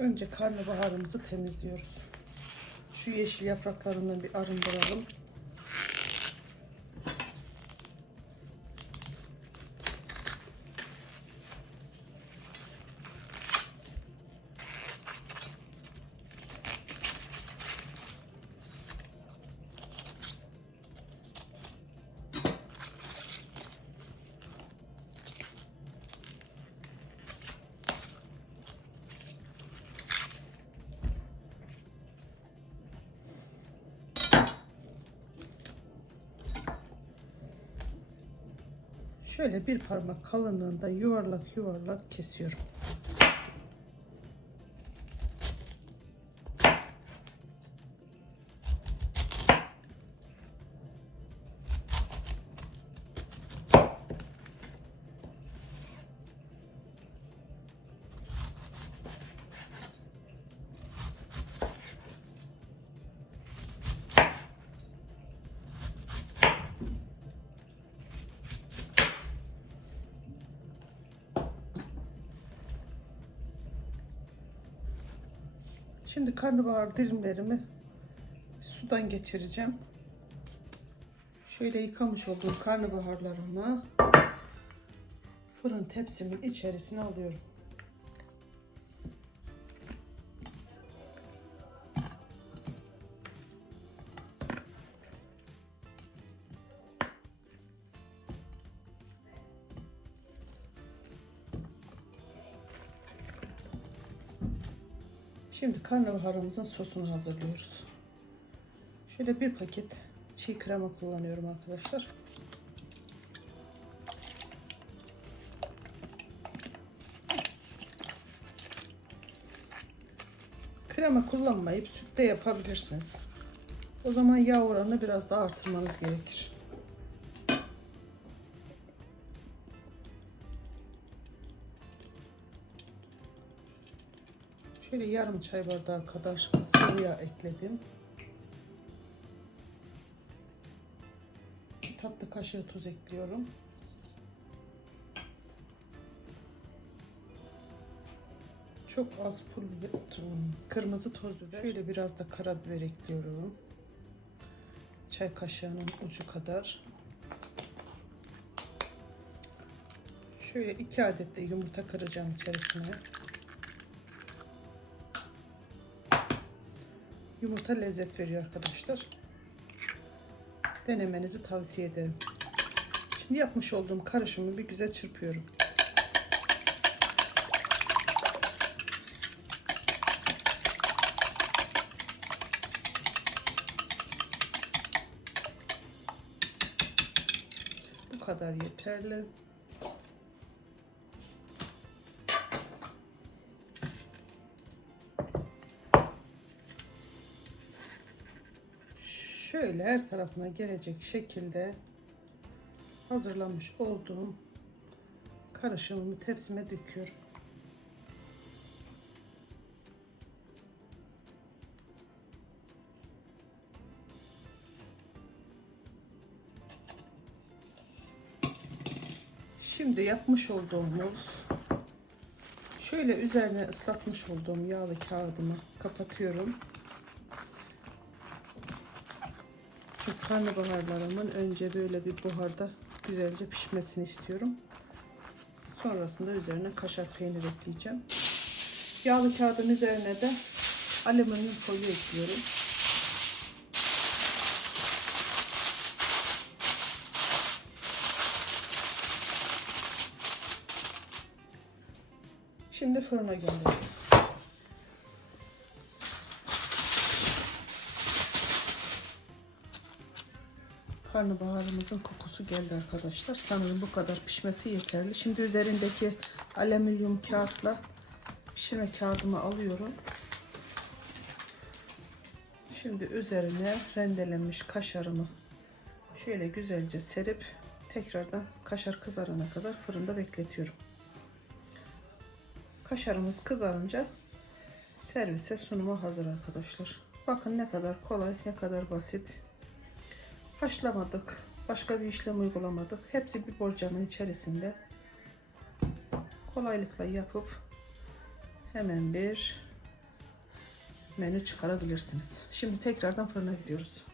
Önce karnabaharımızı temizliyoruz. Şu yeşil yapraklarından bir arındıralım. Şöyle bir parmak kalınlığında yuvarlak yuvarlak kesiyorum. Şimdi karnabahar dilimlerimi sudan geçireceğim. Şöyle yıkamış olduğum karnabaharlarımı fırın tepsimin içerisine alıyorum. Şimdi karnabaharımızın sosunu hazırlıyoruz. Şöyle bir paket çiğ krema kullanıyorum arkadaşlar. Krema kullanmayıp sütte yapabilirsiniz. O zaman yağ oranını biraz daha artırmanız gerekir. Şöyle yarım çay bardağı kadar sıvı yağ ekledim. Bir tatlı kaşığı tuz ekliyorum. Çok az pul kırmızı toz biber. Şöyle biraz da karabiber ekliyorum. Çay kaşığının ucu kadar. Şöyle iki adet de yumurta kıracağım içerisine. Yumurta lezzet veriyor arkadaşlar. Denemenizi tavsiye ederim. Şimdi yapmış olduğum karışımı bir güzel çırpıyorum. Bu kadar yeterli. Şöyle her tarafına gelecek şekilde hazırlamış olduğum karışımımı tepsime döküyorum. Şimdi yapmış olduğumuz şöyle üzerine ıslatmış olduğum yağlı kağıdımı kapatıyorum. Şu karnabaharlarımın önce böyle bir buharda güzelce pişmesini istiyorum. Sonrasında üzerine kaşar peynir ekleyeceğim. Yağlı kağıdın üzerine de alüminyum folyo ekliyorum. Şimdi fırına gönderiyorum. Karnabaharımızın kokusu geldi arkadaşlar. Sanırım bu kadar pişmesi yeterli. Şimdi üzerindeki alüminyum kağıtla pişirme kağıdımı alıyorum. Şimdi üzerine rendelenmiş kaşarımı şöyle güzelce serip tekrardan kaşar kızarana kadar fırında bekletiyorum. Kaşarımız kızarınca servise sunuma hazır arkadaşlar. Bakın ne kadar kolay, ne kadar basit haşlamadık. Başka bir işlem uygulamadık. Hepsi bir borcamın içerisinde. Kolaylıkla yapıp hemen bir menü çıkarabilirsiniz. Şimdi tekrardan fırına gidiyoruz.